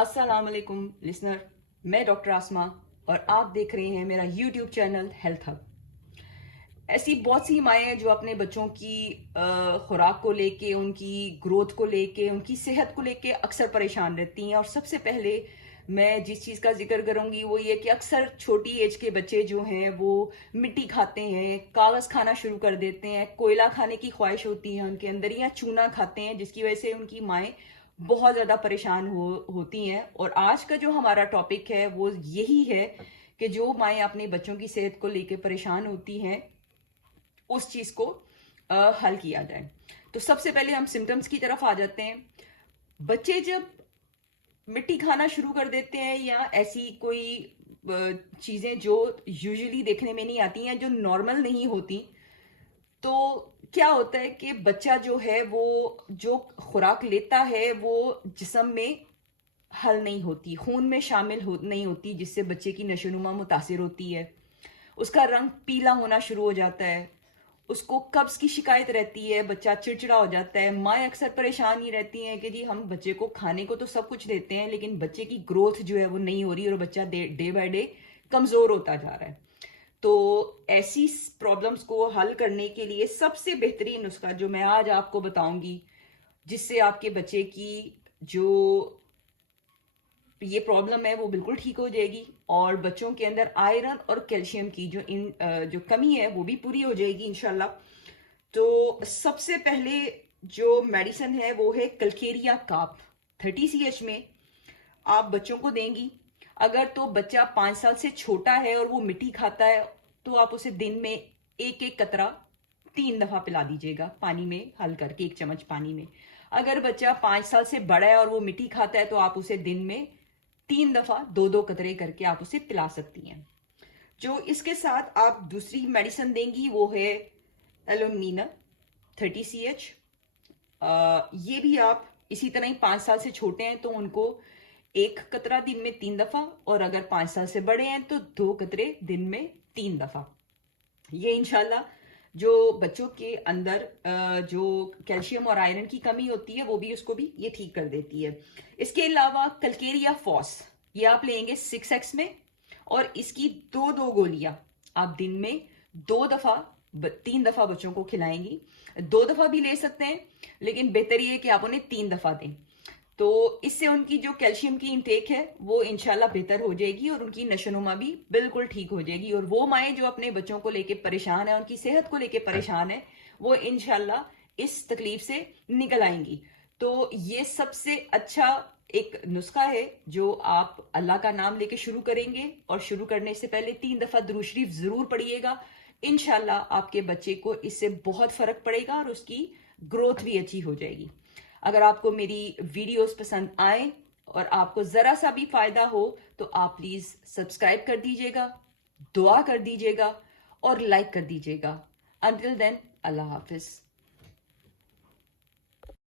السلام علیکم لسنر، میں ڈاکٹر آسما اور آپ دیکھ رہے ہیں میرا یوٹیوب چینل ہیلتھ ہب۔ ایسی بہت سی مائیں ہیں جو اپنے بچوں کی خوراک کو لے کے، ان کی گروتھ کو لے کے، ان کی صحت کو لے کے اکثر پریشان رہتی ہیں۔ اور سب سے پہلے میں جس چیز کا ذکر کروں گی وہ یہ کہ اکثر چھوٹی ایج کے بچے جو ہیں وہ مٹی کھاتے ہیں، کاغذ کھانا شروع کر دیتے ہیں، کوئلہ کھانے کی خواہش ہوتی ہے ان کے اندر، یا چونا کھاتے ہیں، جس کی وجہ سے ان کی مائیں بہت زیادہ پریشان ہوتی ہیں۔ اور آج کا جو ہمارا ٹاپک ہے وہ یہی ہے کہ جو مائیں اپنے بچوں کی صحت کو لے کے پریشان ہوتی ہیں اس چیز کو حل کیا جائے۔ تو سب سے پہلے ہم سمٹمز کی طرف آ جاتے ہیں۔ بچے جب مٹی کھانا شروع کر دیتے ہیں یا ایسی کوئی چیزیں جو یوزلی دیکھنے میں نہیں آتی ہیں، جو نارمل نہیں ہوتی، تو کیا ہوتا ہے کہ بچہ جو ہے وہ جو خوراک لیتا ہے وہ جسم میں حل نہیں ہوتی، خون میں شامل نہیں ہوتی، جس سے بچے کی نشو و نما متاثر ہوتی ہے، اس کا رنگ پیلا ہونا شروع ہو جاتا ہے، اس کو قبض کی شکایت رہتی ہے، بچہ چڑچڑا ہو جاتا ہے۔ مائیں اکثر پریشان ہی رہتی ہیں کہ جی ہم بچے کو کھانے کو تو سب کچھ دیتے ہیں لیکن بچے کی گروتھ جو ہے وہ نہیں ہو رہی اور بچہ ڈے بائی ڈے کمزور ہوتا جا رہا ہے۔ تو ایسی پرابلمس کو حل کرنے کے لیے سب سے بہترین نسخہ جو میں آج آپ کو بتاؤں گی، جس سے آپ کے بچے کی جو یہ پرابلم ہے وہ بالکل ٹھیک ہو جائے گی اور بچوں کے اندر آئرن اور کیلشیم کی جو کمی ہے وہ بھی پوری ہو جائے گی انشاءاللہ۔ تو سب سے پہلے جو میڈیسن ہے وہ ہے کلکیریا کاپ 30 CH میں آپ بچوں کو دیں گی۔ اگر تو بچہ 5 سال سے چھوٹا ہے اور وہ مٹی کھاتا ہے تو آپ اسے دن میں ایک قطرہ 3 دفعہ پلا دیجیے گا، پانی میں حل کر کے 1 چمچ پانی میں۔ اگر بچہ 5 سال سے بڑا ہے اور وہ مٹی کھاتا ہے تو آپ اسے دن میں 3 دفعہ 2 قطرے کر کے آپ اسے پلا سکتی ہیں۔ جو اس کے ساتھ آپ دوسری میڈیسن دیں گی وہ ہے ایلومینا 30 CH۔ یہ بھی آپ اسی طرح ہی 5 سال سے چھوٹے ہیں تو ان کو 1 قطرہ دن میں 3 دفعہ، اور اگر 5 سال سے بڑے ہیں تو 2 قطرے دن میں 3 دفعہ۔ یہ انشاءاللہ جو بچوں کے اندر جو کیلشیم اور آئرن کی کمی ہوتی ہے وہ بھی اس کو بھی یہ ٹھیک کر دیتی ہے۔ اس کے علاوہ کلکیریا فوس یہ آپ لیں گے 6X میں، اور اس کی 2 گولیاں آپ دن میں 3 دفعہ بچوں کو کھلائیں گی۔ 2 دفعہ بھی لے سکتے ہیں لیکن بہتر یہ ہے کہ آپ انہیں 3 دفعہ دیں، تو اس سے ان کی جو کیلشیم کی انٹیک ہے وہ انشاءاللہ بہتر ہو جائے گی اور ان کی نشو و نما بھی بالکل ٹھیک ہو جائے گی۔ اور وہ مائیں جو اپنے بچوں کو لے کے پریشان ہیں، ان کی صحت کو لے کے پریشان ہیں، وہ انشاءاللہ اس تکلیف سے نکل آئیں گی۔ تو یہ سب سے اچھا ایک نسخہ ہے جو آپ اللہ کا نام لے کے شروع کریں گے، اور شروع کرنے سے پہلے 3 دفعہ درود شریف ضرور پڑھیے گا۔ انشاءاللہ آپ کے بچے کو اس سے بہت فرق پڑے گا اور اس کی گروتھ بھی اچھی ہو جائے گی۔ اگر آپ کو میری ویڈیوز پسند آئیں اور آپ کو ذرا سا بھی فائدہ ہو تو آپ پلیز سبسکرائب کر دیجیے گا، دعا کر دیجیے گا اور لائک کر دیجیے گا۔ انٹل دین، اللہ حافظ۔